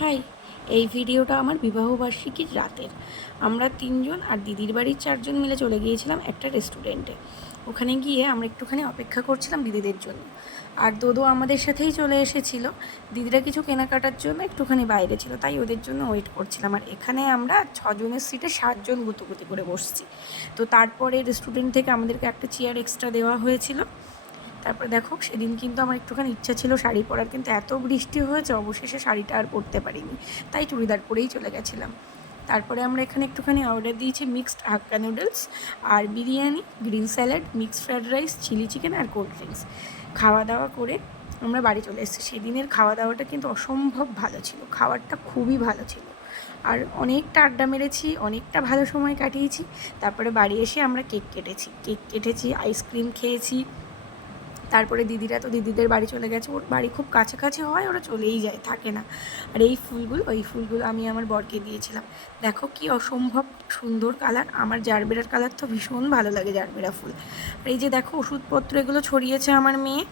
High, এই ভিডিওটা আমার বিবাহবার্ষিকীর রাতের। আমরা 3জন আর দিদির বাড়ির 4জন মিলে চলে গিয়েছিলাম একটা রেস্টুরেন্টে। ওখানে গিয়ে আমরা একটুখানি অপেক্ষা করছিলাম দিদিদের জন্য। আর দোদো আমাদের সাথেই চলে এসেছিল। দিদিরা কিছু কেনাকাটার জন্য একটুখানি বাইরে ছিল, তাই ওদের জন্য ওয়েট করছিলাম। আর এখানে আমরা 6জনের সিটে 7জন গুতুগুতি করে বসছি। তো তারপরে রেস্টুরেন্ট থেকে আমাদেরকে একটা চেয়ার এক্সট্রা দেওয়া হয়েছিল। তারপরে দেখো, সেদিন কিন্তু আমার একটুখানি ইচ্ছা ছিল শাড়ি পরার, কিন্তু এত বৃষ্টি হয়েছে অবশেষে শাড়িটা আর পরতে পারিনি, তাই চুড়িদার পরেই চলে গেছিলাম। তারপরে আমরা এখানে একটুখানি অর্ডার দিয়েছি মিক্সড হাক্কা নুডলস আর biryani, green salad, mixed fried rice, chilli chicken আর কোল্ড ড্রিঙ্কস। খাওয়া দাওয়া করে আমরা বাড়ি চলে এসেছি। সেদিনের খাওয়া দাওয়াটা কিন্তু অসম্ভব ভালো ছিল, খাবারটা খুবই ভালো ছিল। আর অনেকটা আড্ডা মেরেছি, অনেকটা ভালো সময় কাটিয়েছি। তারপরে বাড়ি এসে আমরা কেক কেটেছি, আইসক্রিম খেয়েছি। তারপরে দিদিরা তো দিদিদের বাড়ি চলে গেছে, ওর বাড়ি খুব কাছাকাছি হয়, ওরা চলেই যায়, থাকে না। আর এই ফুলগুলো আমি আমার বরকে দিয়েছিলাম। দেখো কি অসম্ভব সুন্দর কালার, আমার জারবেরার কালার তো ভীষণ ভালো লাগে, জারবেরা ফুল। আর এই যে দেখো ওষুধপত্র এগুলো ছড়িয়েছে আমার মেয়ে।